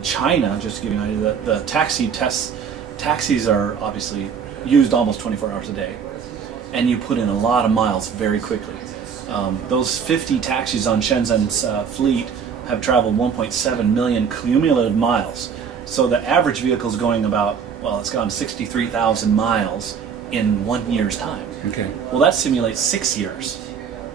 in China, just to give you an idea, the taxis are obviously used almost 24 hours a day, and you put in a lot of miles very quickly. Those 50 taxis on Shenzhen's fleet have traveled 1.7 million cumulative miles. So the average vehicle is going about, well, it's gone 63,000 miles in 1 year's time. Okay. Well, that simulates 6 years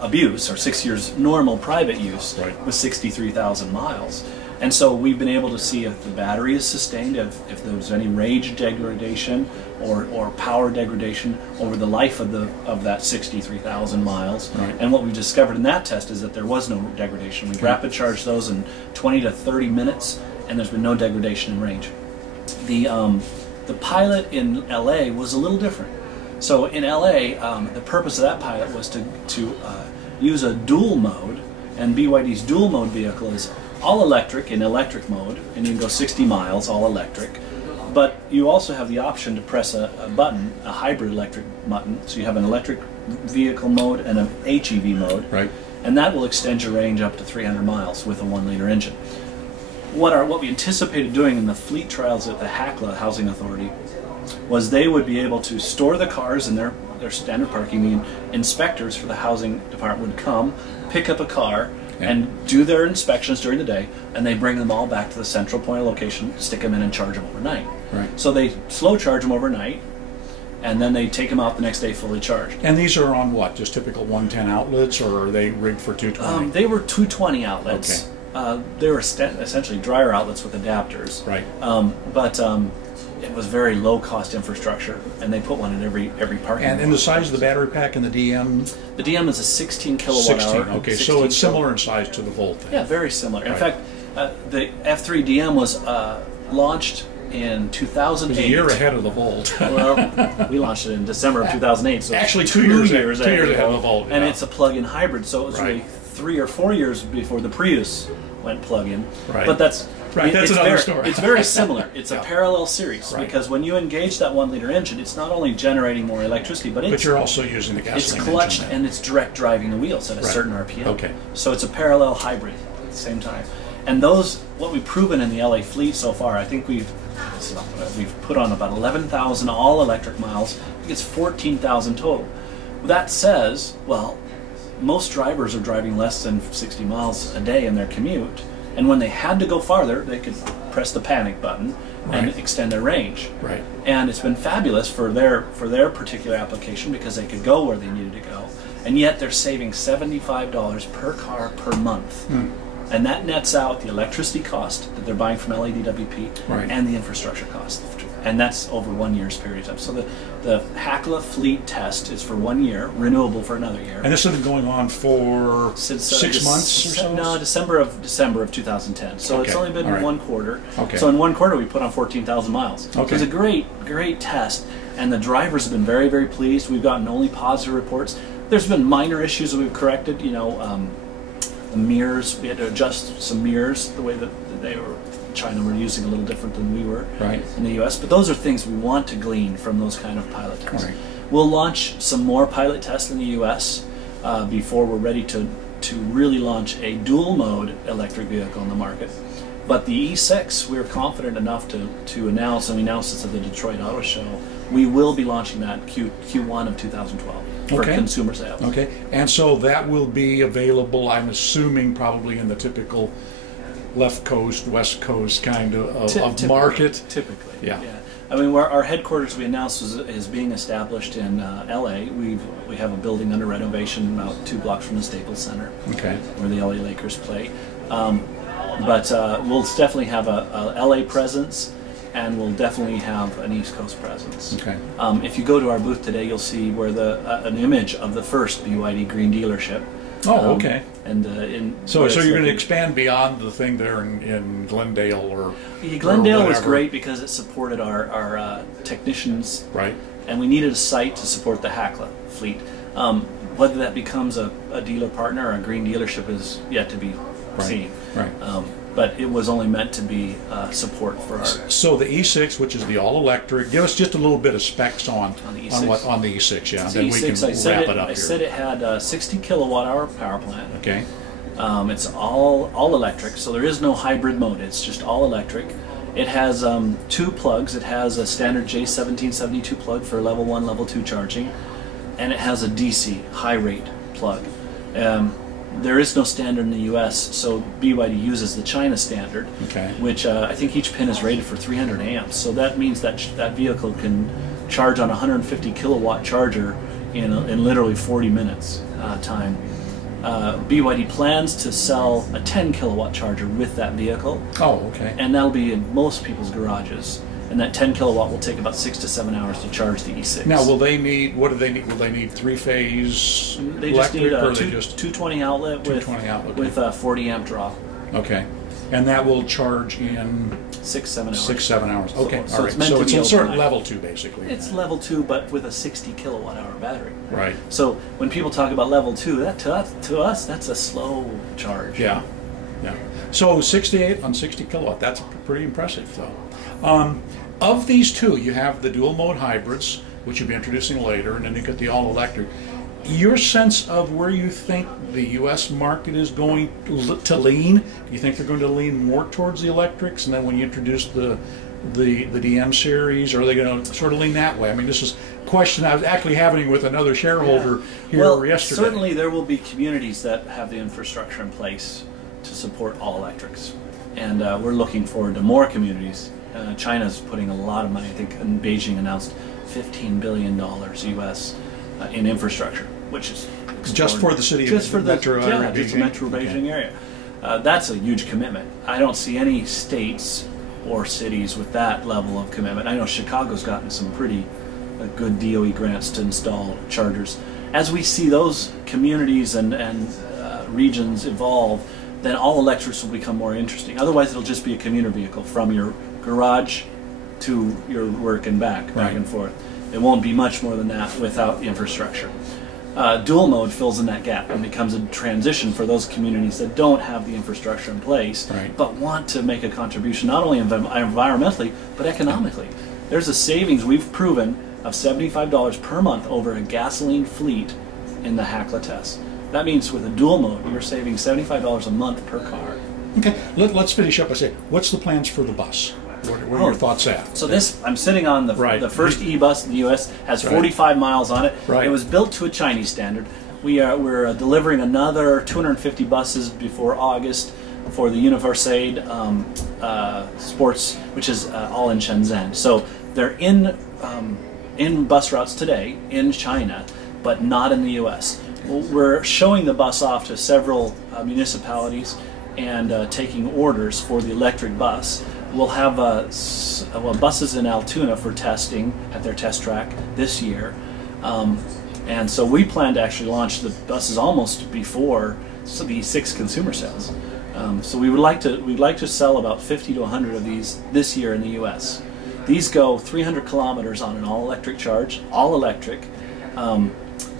abuse, or 6 years normal private use, right, with 63,000 miles. And so we've been able to see if the battery is sustained, if there's any range degradation or power degradation over the life of that 63,000 miles. Right. And what we've discovered in that test is that there was no degradation. We rapid charged those in 20 to 30 minutes, and there's been no degradation in range. The pilot in LA was a little different. So in LA, the purpose of that pilot was to use a dual mode, and BYD's dual mode vehicle is all electric in electric mode, and you can go 60 miles all electric. But you also have the option to press a button, a hybrid electric button, so you have an electric vehicle mode and an HEV mode, right, and that will extend your range up to 300 miles with a 1-liter engine. What we anticipated doing in the fleet trials at the HACLA Housing Authority was they would be able to store the cars in their standard parking. The inspectors for the housing department would come, pick up a car, and do their inspections during the day, and they bring them all back to the central point of location, stick them in, and charge them overnight. Right. So they slow charge them overnight, and then they take them out the next day fully charged. And these are on what? Just typical 110 outlets, or are they rigged for 220? They were 220 outlets. Okay. They were essentially dryer outlets with adapters. Right. But it was very low-cost infrastructure, and they put one in every parking lot. And the size of the battery pack in the DM? The DM is a 16 kilowatt hour. Okay, so it's similar in size to the Volt then. Yeah, very similar. In Right. fact, the F3 DM was launched in 2008. It was a year ahead of the Volt. Well, we launched it in December of 2008. So actually, two years ahead of the Volt. And Yeah. it's a plug-in hybrid, so it was really 3 or 4 years before the Prius went plug-in. Right. But that's another story. It's very similar. It's Yeah. a parallel series, because when you engage that 1-liter engine, it's not only generating more electricity, but you're also using the gasoline it's clutch engine and it's direct driving the wheels at a certain RPM. Okay. So it's a parallel hybrid at the same time. And what we've proven in the LA fleet so far, I think we've put on about 11,000 all electric miles. I think it's 14,000 total. That says, well, most drivers are driving less than 60 miles a day in their commute, and when they had to go farther, they could press the panic button and extend their range. Right. And it's been fabulous for their particular application, because they could go where they needed to go, and yet they're saving $75 per car per month. And that nets out the electricity cost that they're buying from LADWP and the infrastructure cost. And that's over 1 year's period of time. So the HACLA fleet test is for 1 year, renewable for another year. And this has been going on for since 6 months or so? No, December of 2010. So it's only been 1 quarter. Okay. So in 1 quarter we put on 14,000 miles. Okay. So it's a great test. And the drivers have been very, very pleased. We've gotten only positive reports. There's been minor issues that we've corrected. The mirrors, we had to adjust some mirrors the way that China were using a little different than we were in the US. But those are things we want to glean from those kind of pilot tests. Right. We'll launch some more pilot tests in the US before we're ready to really launch a dual mode electric vehicle in the market. But the E6, we're confident enough to announce, and we announced this at the Detroit Auto Show, we will be launching that Q1 of 2012 for consumer sales. Okay, and so that will be available, I'm assuming, probably in the typical left coast, west coast kind of market. Typically, yeah. I mean, our headquarters we announced is being established in LA. We have a building under renovation about 2 blocks from the Staples Center, where the LA Lakers play. But we'll definitely have a LA presence, and we'll definitely have an East Coast presence. Okay. If you go to our booth today, you'll see where an image of the first BYD green dealership. Oh, okay. And so you're going to expand beyond the thing there in Glendale or Glendale was great because it supported our technicians. Right. And we needed a site to support the HACLA fleet. Whether that becomes a dealer partner or a green dealership is yet to be seen. Right. But it was only meant to be support for our... So the E6, which is the all-electric, give us just a little bit of specs on the E6. On the E6, yeah. Then we can wrap it up here. I said it had a 60 kilowatt-hour power plant. Okay. It's all electric, so there is no hybrid mode. It's just all electric. It has 2 plugs. It has a standard J1772 plug for level 1, level 2 charging, and it has a DC high rate plug. There is no standard in the U.S., so BYD uses the China standard, which I think each pin is rated for 300 amps. So that means that that vehicle can charge on a 150 kilowatt charger in literally 40 minutes time. BYD plans to sell a 10 kilowatt charger with that vehicle. Oh, okay. And that'll be in most people's garages. And that 10 kilowatt will take about 6 to 7 hours to charge the E6. Now, will they need? What do they need? Will they need 3-phase They just electric, need or a they just 220 outlet 220 outlet, with a 40 amp draw. Okay, and that will charge in 6-7 hours. 6-7 hours. Okay, So all right. it's meant So to it's be a sort of overnight. level 2, basically. It's level 2, but with a 60 kilowatt hour battery. Right. So when people talk about level 2, that to us that's a slow charge. Yeah. Yeah. So 68 on 60 kilowatt. That's pretty impressive, though. Of these two, you have the dual mode hybrids, which you'll be introducing later, and then you get the all electric. Your sense of where you think the U.S. market is going to lean? Do you think they're going to lean more towards the electrics, and then when you introduce the DM series, or are they going to sort of lean that way? I mean, this is a question I was actually having with another shareholder here yesterday. Certainly there will be communities that have the infrastructure in place to support all electrics, and we're looking forward to more communities. China's putting a lot of money. I think Beijing announced $15 billion U.S. In infrastructure, which is just for the city, just for the metro area, just the metro Beijing area. That's a huge commitment. I don't see any states or cities with that level of commitment. I know Chicago's gotten some pretty good DOE grants to install chargers. As we see those communities and regions evolve, then all electrics will become more interesting. Otherwise, it'll just be a commuter vehicle from your garage to your work and back and forth. It won't be much more than that without infrastructure. Dual mode fills in that gap and becomes a transition for those communities that don't have the infrastructure in place, but want to make a contribution not only environmentally but economically. There's a savings we've proven of $75 per month over a gasoline fleet in the HACLA test. That means with a dual mode, you're saving $75 a month per car. Okay, let's finish up by saying, what's the plans for the bus? What are your thoughts at? So this, I'm sitting on the first eBus in the U.S. has 45 miles on it. It was built to a Chinese standard. We're delivering another 250 buses before August for the Universade Sports, which is all in Shenzhen. So they're in bus routes today in China, but not in the U.S. We're showing the bus off to several municipalities and taking orders for the electric bus. We'll have buses in Altoona for testing at their test track this year, and so we plan to actually launch the buses almost before the 6 consumer sales. So we'd like to sell about 50 to 100 of these this year in the U.S. These go 300 kilometers on an all-electric charge, all electric.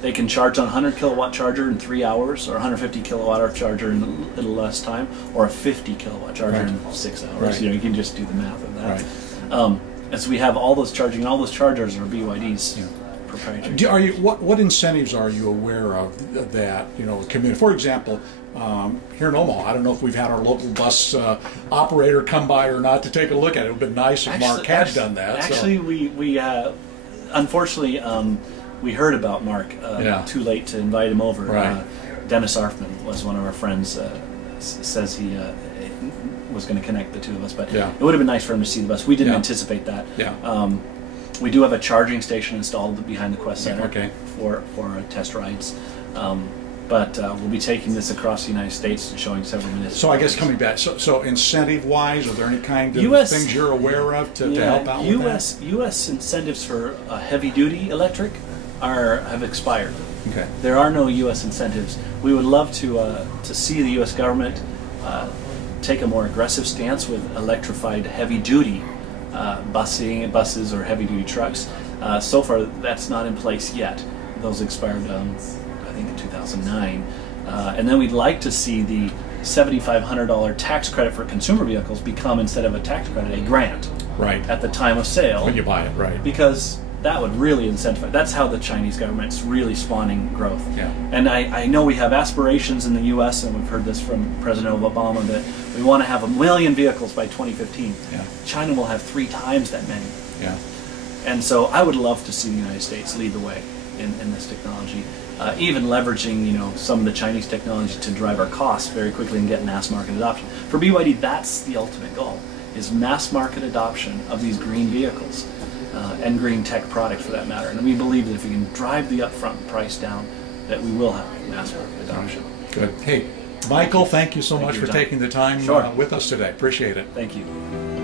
They can charge on a 100 kilowatt charger in 3 hours, or a 150 kilowatt hour charger in a little less time, or a 50 kilowatt charger in 6 hours. You can just do the math of that. And so we have all those charging, and all those chargers are BYD's proprietary. What incentives are you aware of that community? For example, here in Omaha, I don't know if we've had our local bus operator come by or not to take a look at it. It would have been nice if Mark had done that. Actually, we unfortunately. We heard about Mark too late to invite him over. Dennis Arfman was one of our friends. Says he was going to connect the two of us, but it would have been nice for him to see the bus. We didn't anticipate that. We do have a charging station installed behind the Quest Center for test rides. But we'll be taking this across the United States and showing several municipalities. So I guess coming back, so incentive-wise, are there any kind of things you're aware of to help out with that? U.S. incentives for heavy-duty electric have expired. There are no U.S. incentives. We would love to see the U.S. government take a more aggressive stance with electrified heavy-duty buses or heavy-duty trucks. So far, that's not in place yet. Those expired, I think, in 2009. And then we'd like to see the $7,500 tax credit for consumer vehicles become, instead of a tax credit, a grant. At the time of sale. When you buy it, Because that would really incentivize. That's how the Chinese government's really spawning growth. Yeah. And I know we have aspirations in the U.S., and we've heard this from President Obama, that we want to have 1 million vehicles by 2015. Yeah. China will have 3 times that many. Yeah. And so I would love to see the United States lead the way in this technology, even leveraging some of the Chinese technology to drive our costs very quickly and get mass market adoption. For BYD, that's the ultimate goal, is mass market adoption of these green vehicles. And green tech product for that matter. And we believe that if we can drive the upfront price down, that we will have mass market adoption. Good. Hey, Michael, thank you so much for taking the time Sure. with us today. Appreciate it. Thank you.